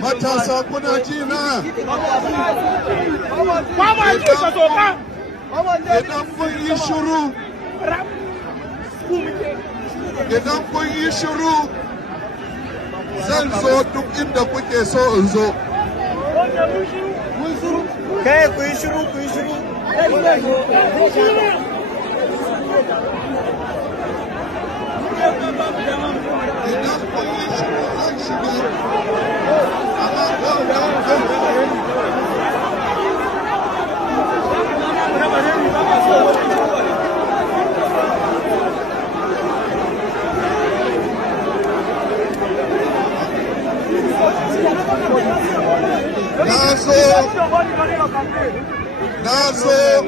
matasa kuna ji na idan kun yi shiru zan zo duk inda kuke so in zo. Kai ku yi shiru Idan kun yi shiru zan shigo. Na zo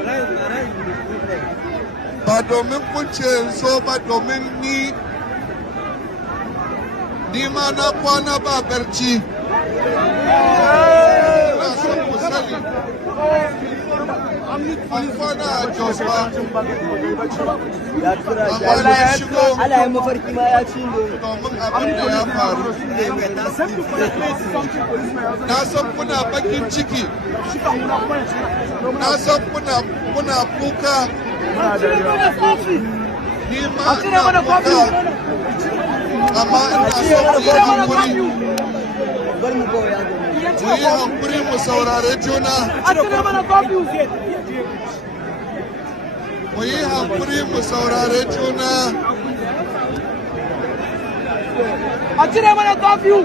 ba domin kunce zo ba domin ni ma na kwana ba barci. Ina son ku sani an kwana a Jos ba, amma na shigo domin abin da ya faru. Na san kuna bakin ciki, na san kuna kuka, ni ma ina kuka, amma ina so ku yi hankuri. Ku yi hankuri mu saurare juna. Mu yi hankuri mu saurare juna. A cire mana curfew!